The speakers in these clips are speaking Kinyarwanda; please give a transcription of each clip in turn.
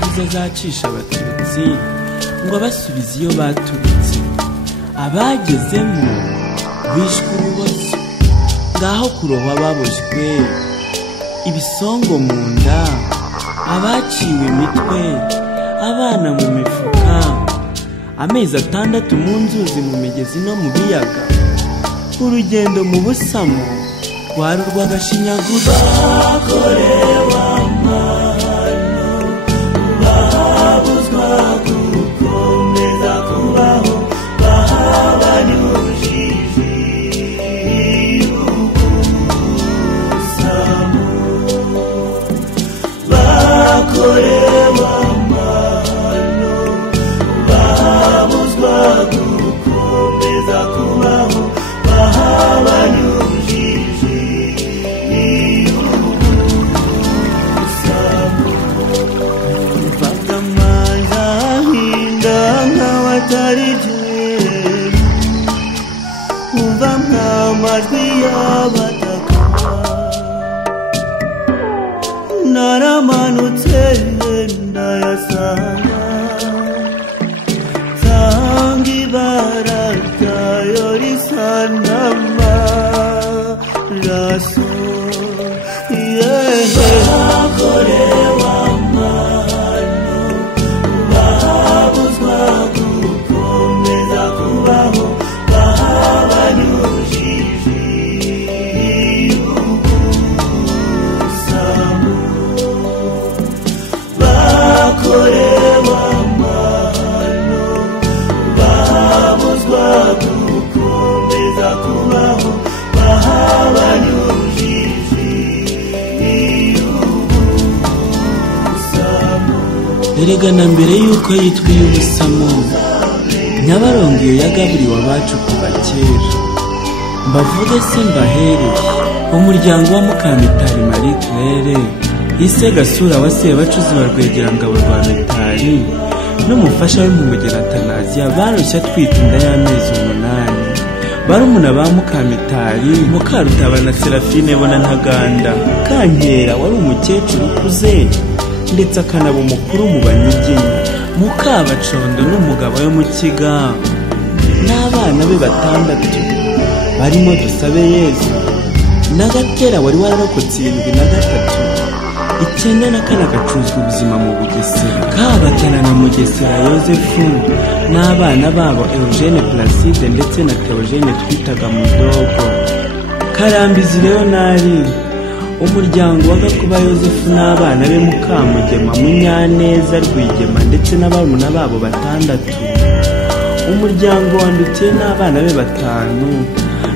yavuze azacisha abatutsi ngo abasubize iyo baturutse. Abagezemo bishwe urubozo, ngaho kurohwa baboshywe ibisongo mu nda, abaciwe imitwe, abana mu mifuka, amezi 6 mu nzuzi, mu migezi no mu biyaga. Urugendo mu busamo rwari urw'agashinyaguro. Bakorewe amahano, babuzwa gukomeza kubaho, bahabanye ubujiji ubusamo. Bakorewe amahano, babuzwa gukomeza kubaho, bahabanye ubujiji ubusamo. Mfata amazi ahinda nk'awatari jyewe, umva nk'amajwi y'abataka. Naramanutse ndayasanga, nsanga ibara ryayo risa n'amaraso. Bakorewe amahano, babuzwa gukomeza kubaho, bahabanye ubujiji ubusamo. Bakorewe amahano, babuzwa gukomeza kubaho, bahabanye ubujiji ubusamo. Erega na mbere yuko yitwa iy'ubusamo, Nyabarongo iyo yagaburiwe abacu kuva kera. Mbavuge se mbahereye umuryango wa Mukamitari Marie Claire, ise Gasura wa Sebacuzi wa Rwegerangabo rwa Mitari, n'umufasha we mu Mugera Atanaziya barushya atwite inda y'amezi 8. Barumuna ba Mukamitari, Mukarutabana Serafine bona Ntaganda. Kankera wari umukecuru ukuze ndetse akanaba umukuru mu Banyiginya. Mukabacondo n'umugabo we Mukiga n'abana be 6 barimo Dusabe Yezu na Gatera wari wararokotse 73. 94 agacuzwa ubuzima mu Bugesera. Kabatana na Mugesera Yosefu n'abana babo Eugene Placide ndetse na Theogene twitaga Mudogo. Karambizi Leonari, umuryango wa Gakuba Yosefu n'abana be Mukamugema, Munyaneza, Rwigema ndetse n'abarumuna babo 6. Umuryango wandutiye n'abana be 5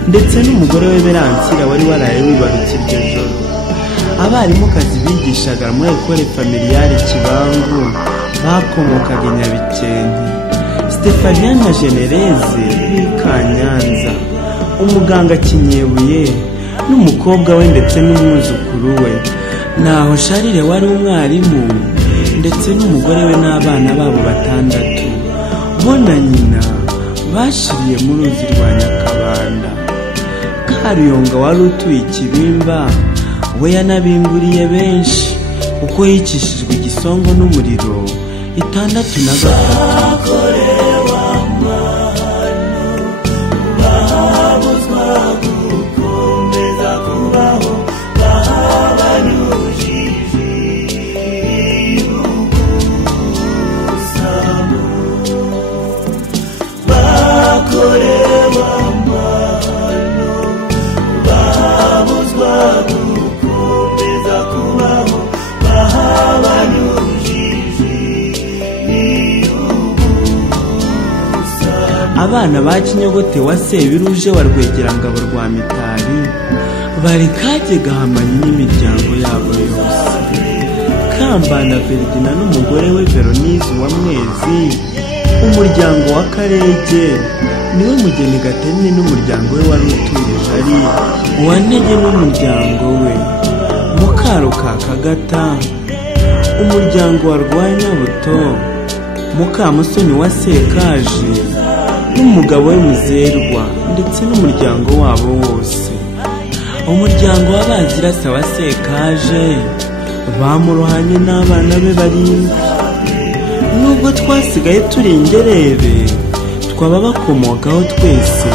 ndetse n'umugore we Beransira wari waraye wibarutse iryo joro. Abarimukazi bigishaga muri Ecole Familiale Kibangu bakomokaga i Nyabikenke. Stefania na Genereze w'Ikanyanza, umuganga Kinyebuye n'umukobwa we ndetse n'umwuzukuru we. Naho Sharire wari umwarimu ndetse n'umugore we n'abana babo 6. Bo na nyina bashiriye mu ruzi rwa Nyakabanda. Karuyonga wari utuye Kibimba, we yanabimburiye benshi uko yicishijwe igisongo n'umuriro 63. Bakorewe amahano, babuzwa gukomeza kubaho, bahabanye ubujiji ubusamo. Bakorewe amahano, babuzwa gukomeza kubaho, bahabanye ubujiji ubusamo. Abana ba Kinyogote wa Sebiruje wa Rwegerangabo rwa Mitari bari Kage gahamanye n'imiryango yabo yose. Kambana Ferdinand n'umugore we Veronize wa Mwezi, umuryango wa Karege niwe Mugeni Gatenine n'umuryango we wari utuye Jari, Uwantege n'umuryango we, Mukaruka Kagata, umuryango wa Rwanyabuto, Mukamusoni wa Sekaje n'umugabo we Muzerwa ndetse n'umuryango wabo wose. Umuryango w'Abazirasa wa Sekaje bamurohanye n'abana be 7. nubwo twasigaye turi ingerere, twaba bakomokaho twese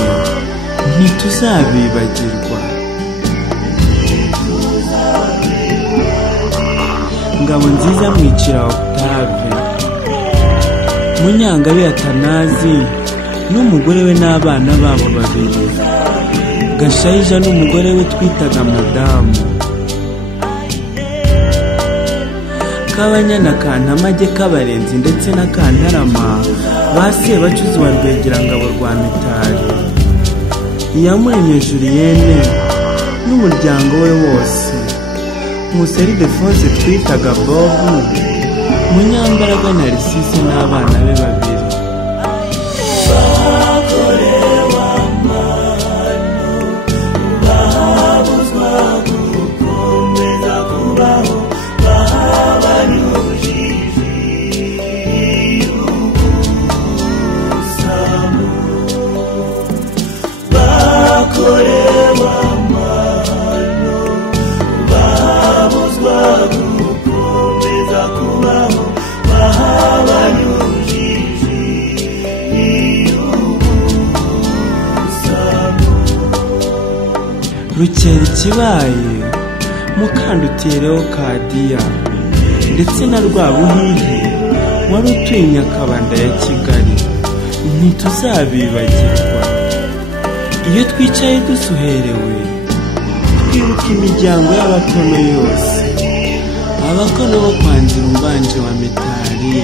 ntituzabibagirwa. Ngabonziza Mwicira Octave, Munyangabe Atanazi n'umugore we n'abana babo babiri, Gashayija n'umugore we twitaga Madamu, Kabanyana Kantamage Kabarenzi ndetse na Kantarama ba Sebacuzi wa Rwegerangabo rwa Mitari, Iyamuremye Julienne n'umuryango we wose, Museri Defonse twitaga Bobu, Munyambaraga Narcisse n'abana be babiri. Rukeri Kibaye, Mukandutiyereho Kadiya ndetse na Rwabuhihi wari utuye Nyakabanda ya Kigali, ntituzabibagirwa. Iyo twicaye dusuherewe, twibuka imiryango y'abakono yose, abakono bo kwa Nzirumbanje wa Mitari,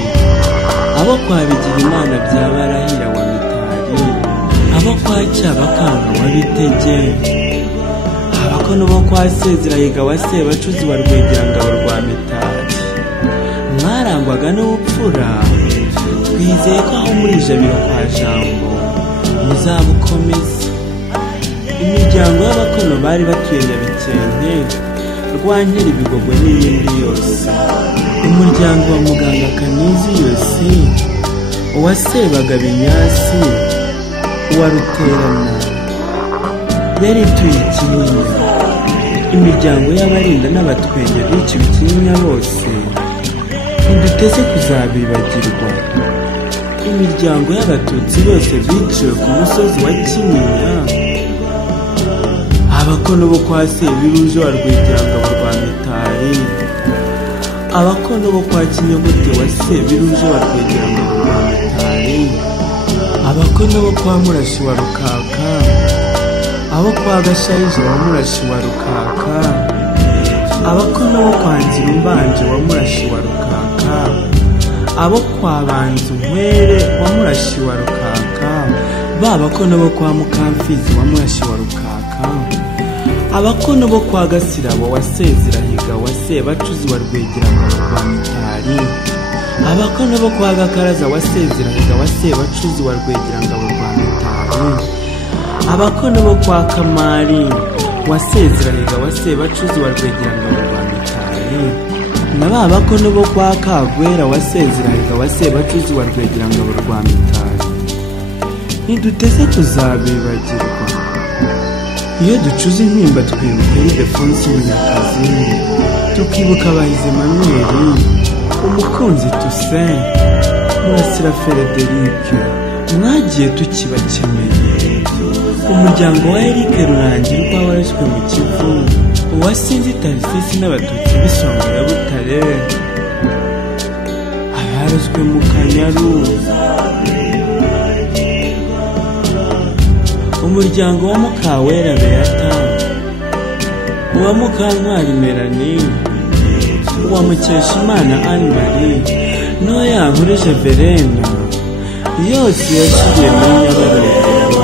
abo kwa Bigirimana bya Barahira wa Mitari, abo kwa Cyabakanga wa Bitege, abakono bo kwa Sezirahiga wa Sebacuzi wa Rwegerangabo rwa Mitari. Mwarangwaga n'ubupfura, twizeye ko aho muri Jabiro kwa Jambo muzabukomeza. Imiryango y'abakono bari batuye Nyabikenke, Rwankeri, Bigogwe n'iyindi yose, umuryango wa Muganga Kanizi yose, uwa Sebaga Binyasi, uwa Ruterana yari ituye Kinyinya, imiryango y'Abarinda n'Abatwenge biciwe Kinyinya bose ntiduteze kuzabibagirwa. Imiryango y'Abatutsi bose biciwe ku musozi wa Kinyinya, abakono bo kwa Sebiruje wa Rwegerangabo rwa Mitari, abakono bo kwa Kinyogote wa Sebiruje wa Rwegerangabo rwa Mitari, abakono bo kwa Murashi wa Rukaka, abo kwa Gashayija wa Murashi wa Rukaka, abakono bo kwa Nzirumbanje wa Murashi wa Rukaka, abo kwa Banzunkwere wa Murashi wa Rukaka, babakono bo kwa Mukamfizi wa Murashi wa Rukaka, abakono bo kwa Gasirabo wa Sezirahiga wa Sebacuzi wa Rwegerangabo rwa Mitari, abakono bo kwa Gakaraza wa Sezirahiga wa Sebacuzi wa Rwegerangabo rwa Mitari, abakono bo kwa Kamari wa Sezirahiga wa Sebacuzi wa Rwegerangabo rwa Mitari, na babakono bo kwa Kagwera wa Sezirahiga wa Sebacuzi wa Rwegerangabo rwa Mitari. Ntiduteze kuzabibagirwa. Iyo ducuze intimba twibuka Ildefonsi Munyakazi, tukibuka Bahizi Emmanuel, Umukunzi Toussaint, Murasira Frederic, mwagiye tukibakeneye. Umuryango wa Eric Rurangirwa warashwe mu Kivu, uwa Sinzi Tarisisi n'Abatutsi b'Isonga ya Butare, abarashwe mu Kanyaru, umuryango wa Mukawera Beata, uwa Mukantwari Melanie, uwa Mukeshimana Anne Marie, n'uwa Yankurije Verena, yose yashyiriye muri Nyabarongo.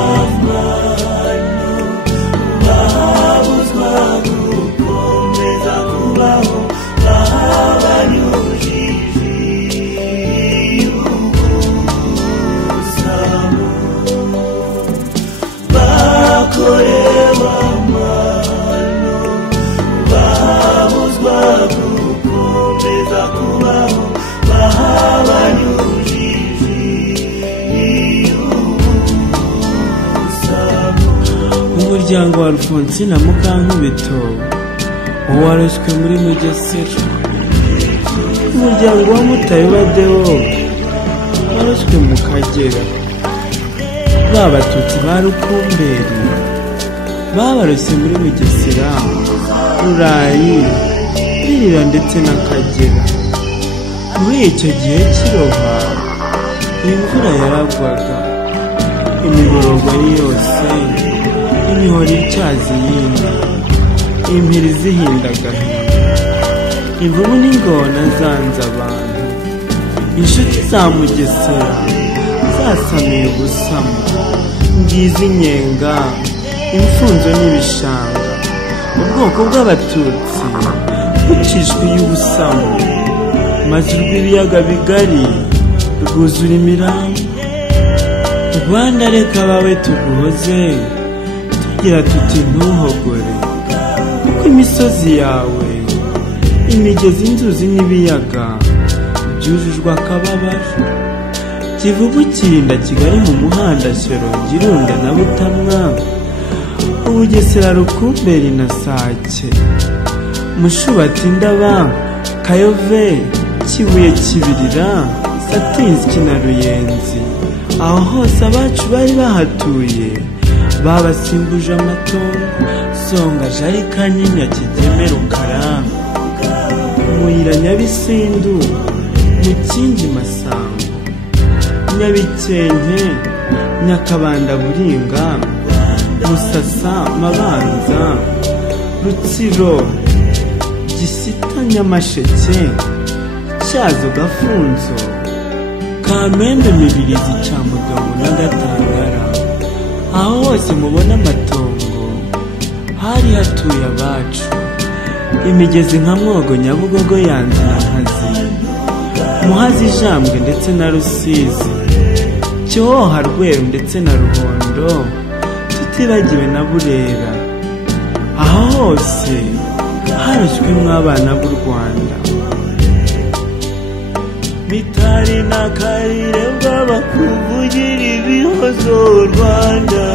Umuryango wa Alphonsine Mukankubito warashwe muri Mugesera, umuryango wa Mutayoba Deo waroswe mu Kagera. Ba Batutsi ba Rukumberi babarose muri Bugesera, Rurayi, Birira ndetse n'Akagera. Muri icyo gihe cy'iroha imvura yaragwaga, imiborogo ari yose, imihoro ityaza iyindi, impiri zihindagahinda, imvubu n'ingona zanze abantu. Inshuti za Mugesera zasamiye ubusamo, ngizi inyenga, imfunzo n'ibishanga. Ubwoko bw'Abatutsi bucishwa iy'ubusamo, maze urw'ibiyaga bigari rwuzura imirambo. Rwanda reka abawe tuguhoze, tugira tuti ntuhogore, kuko imisozi yawe, imigezi, inzuzi n'ibiyaga byujujwe akababaro. Kivubu, Kirinda, Kigali mu muhanda, Shyorongi, Irunda na Butamwa, Ubugesera, Rukumberi na Sake, Mushubati, Ndaba, Kayove, Kibuye, Kibirira, Satinski na Ruyenzi. Aho hose abacu bari bahatuye babasimbuje amatongo: Songa, Jari, Kanyinya, Kigeme, Rukara, Muyira, Nyabisindu, Mukingi, Masango, Nyabikenke, Nyakabanda, Buringa, Musasa, Mabanza, Rutsiro, Gisita, Nyamasheke, Cyazo, Gafunzo, Kamembe, Mibirizi, Cyamugabo na Gatangara. Aho hose mubona amatongo hari hatuye abacu. Imigezi nka Mwogo, Nyabugogo, Yanzi na Nkazi, Muhazi, Jambwe ndetse na Rusizi, Cyohoha, Rweru ndetse na Ruhondo, tutibagiwe na Burera. Aho hose haroshywe abana b'u Rwanda. Mitari na Karire bw'abakuvugira ibihozo Rwanda.